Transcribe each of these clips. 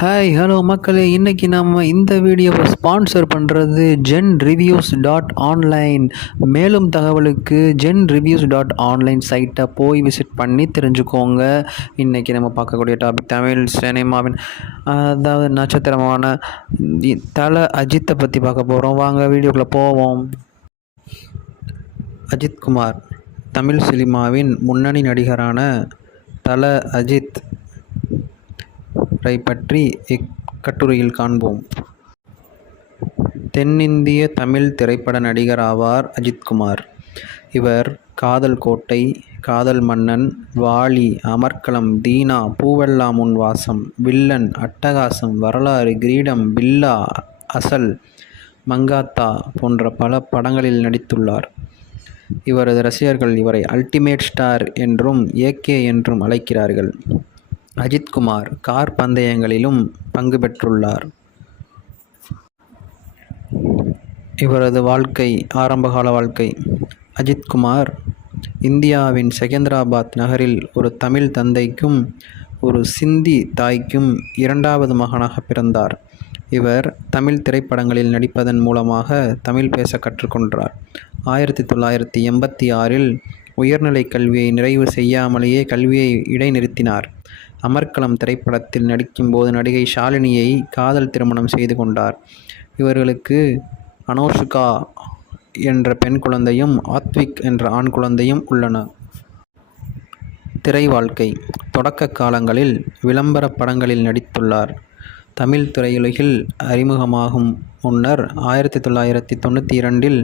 Hi hello மக்களே, இன்றைக்கி நம்ம இந்த வீடியோவை ஸ்பான்சர் பண்ணுறது genreviews.online. மேலும் தகவலுக்கு genreviews.online சைட்டை போய் விசிட் பண்ணி தெரிஞ்சுக்கோங்க. இன்றைக்கி நம்ம பார்க்கக்கூடிய டாபிக் தமிழ் சினிமாவின் அதாவது நட்சத்திரமான தல அஜித்தை பற்றி பார்க்க போகிறோம். வாங்க வீடியோக்குள்ளே போவோம். அஜித் குமார் தமிழ் சினிமாவின் முன்னணி நடிகரான தல அஜித் பற்றி இக்கட்டுரையில் காண்போம். தென்னிந்திய தமிழ் திரைப்பட நடிகர் ஆவார் அஜித்குமார். இவர் காதல் கோட்டை, காதல் மன்னன், வாலி, அமர்க்களம், தீனா, பூவெல்லாம் உன் வாசம், வில்லன், அட்டகாசம், வரலாறு, கிரீடம், பில்லா, அசல், மங்காத்தா போன்ற பல படங்களில் நடித்துள்ளார். இவரது ரசிகர்கள் இவரை அல்டிமேட் ஸ்டார் என்றும் ஏகே என்றும் அழைக்கிறார்கள். அஜித்குமார் கார் பந்தயங்களிலும் பங்கு பெற்றுள்ளார். இவரது ஆரம்பகால வாழ்க்கை. அஜித்குமார் இந்தியாவின் செகந்திராபாத் நகரில் ஒரு தமிழ் தந்தைக்கும் ஒரு சிந்தி தாய்க்கும் இரண்டாவது மகனாக பிறந்தார். இவர் தமிழ் திரைப்படங்களில் நடிப்பதன் மூலமாக தமிழ் பேச கற்றுக்கொண்டார். 1986இல் உயர்நிலை கல்வியை நிறைவு செய்யாமலேயே கல்வியை இடைநிறுத்தினார். அமர்க்களம் திரைப்படத்தில் நடிக்கும்போது நடிகை ஷாலினியை காதல் திருமணம் செய்து கொண்டார். இவர்களுக்கு அனோஷிகா என்ற பெண் குழந்தையும் ஆத்விக் என்ற ஆண் குழந்தையும் உள்ளன. திரை வாழ்க்கை. தொடக்க காலங்களில் விளம்பர படங்களில் நடித்துள்ளார். தமிழ் திரையுலகில் அறிமுகமாகும் முன்னர் 1992இல்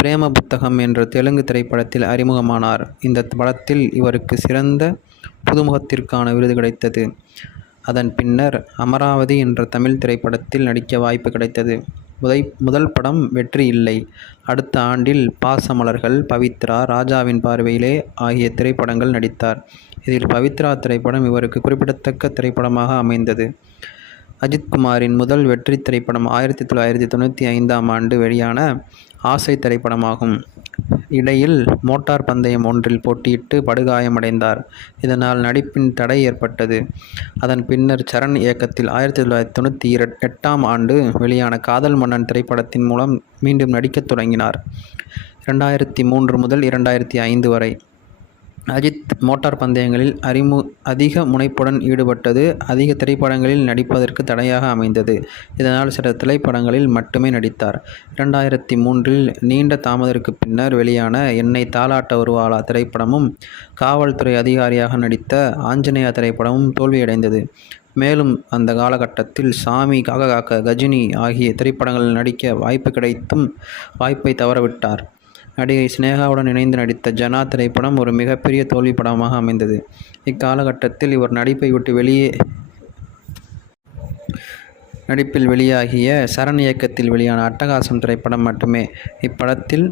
பிரேம புத்தகம் என்ற தெலுங்கு திரைப்படத்தில் அறிமுகமானார். இந்த படத்தில் இவருக்கு சிறந்த புதுமுகத்திற்கான விருது கிடைத்தது. அதன் பின்னர் அமராவதி என்ற தமிழ் திரைப்படத்தில் நடிக்க வாய்ப்பு கிடைத்தது. முதல் படம் வெற்றி இல்லை. அடுத்த ஆண்டில் பாசமலர்கள், பவித்ரா, ராஜாவின் பார்வையிலே ஆகிய திரைப்படங்கள் நடித்தார். இதில் பவித்ரா திரைப்படம் இவருக்கு குறிப்பிடத்தக்க திரைப்படமாக அமைந்தது. அஜித்குமாரின் முதல் வெற்றி திரைப்படம் 1995ஆம் ஆண்டு வெளியான ஆசை திரைப்படமாகும். இடையில் மோட்டார் பந்தயம் ஒன்றில் போட்டியிட்டு படுகாயமடைந்தார். இதனால் நடிப்பின் தடை ஏற்பட்டது. அதன் பின்னர் சரண் இயக்கத்தில் 1998ஆம் ஆண்டு வெளியான காதல் மன்னன் திரைப்படத்தின் மூலம் மீண்டும் நடிக்கத் தொடங்கினார். 2003 முதல் 2005 வரை அஜித் மோட்டார் பந்தயங்களில் அதிக முனைப்புடன் ஈடுபட்டது அதிக திரைப்படங்களில் நடிப்பதற்கு தடையாக அமைந்தது. இதனால் சில திரைப்படங்களில் மட்டுமே நடித்தார். 2003இல் நீண்ட தாமதத்திற்கு பின்னர் வெளியான என்னை தாலாட்ட வருவாளா திரைப்படமும் காவல்துறை அதிகாரியாக நடித்த ஆஞ்சநேயா திரைப்படமும் தோல்வியடைந்தது. மேலும் அந்த காலகட்டத்தில் சாமி, காக்க காக்க, கஜினி ஆகிய திரைப்படங்களில் நடிக்க வாய்ப்பு கிடைத்தும் வாய்ப்பை தவறவிட்டார். நடிகை சினேகாவுடன் இணைந்து நடித்த ஜனா திரைப்படம் ஒரு மிகப்பெரிய தோல்வி படமாக அமைந்தது. இக்காலகட்டத்தில் இவர் நடிப்பில் வெளியாகிய சரண் இயக்கத்தில் வெளியான அட்டகாசம் திரைப்படம் மட்டுமே. இப்படத்தில்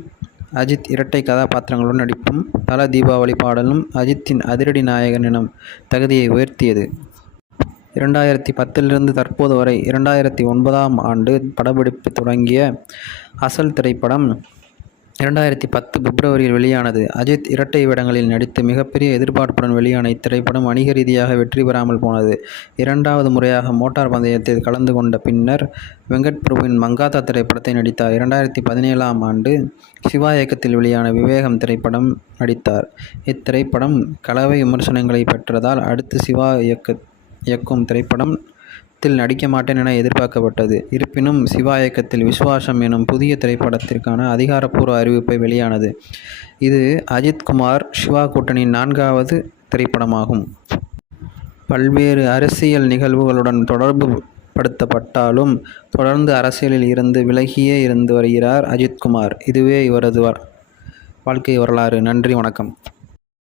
அஜித் இரட்டை கதாபாத்திரங்களுடன் நடிப்பும் தல தீபாவளி பாடலும் அஜித்தின் அதிரடி நாயகன் எனும் தகுதியை உயர்த்தியது. 2010இலிருந்து தற்போது வரை 2009ஆம் ஆண்டு படப்பிடிப்பு தொடங்கிய அசல் திரைப்படம் 2010 பிப்ரவரியில் வெளியானது. அஜித் இரட்டை வேடங்களில் நடித்து மிகப்பெரிய எதிர்பார்ப்புடன் வெளியான இத்திரைப்படம் வணிக ரீதியாக வெற்றி பெறாமல் போனது. இரண்டாவது முறையாக மோட்டார் பந்தயத்தில் கலந்து கொண்ட பின்னர் வெங்கட் பிரபுவின் மங்காத்தா திரைப்படத்தை நடித்தார். 2017ஆம் ஆண்டு சிவா இயக்கத்தில் வெளியான விவேகம் திரைப்படம் நடித்தார். இத்திரைப்படம் கலவை விமர்சனங்களை பெற்றதால் அடுத்து சிவா இயக்கும் திரைப்படம் நடிக்க மாட்டேன் என எதிர்பார்க்கப்பட்டது. இருப்பினும் சிவா இயக்கத்தில் விஸ்வாசம் எனும் புதிய திரைப்படத்திற்கான அதிகாரப்பூர்வ அறிவிப்பை வெளியானது. இது அஜித்குமார் சிவா கூட்டணியின் 4வது திரைப்படமாகும். பல்வேறு அரசியல் நிகழ்வுகளுடன் தொடர்பு படுத்தப்பட்டாலும் தொடர்ந்து அரசியலில் இருந்து விலகியே இருந்து வருகிறார் அஜித்குமார். இதுவே இவரது வாழ்க்கை வரலாறு. நன்றி, வணக்கம்.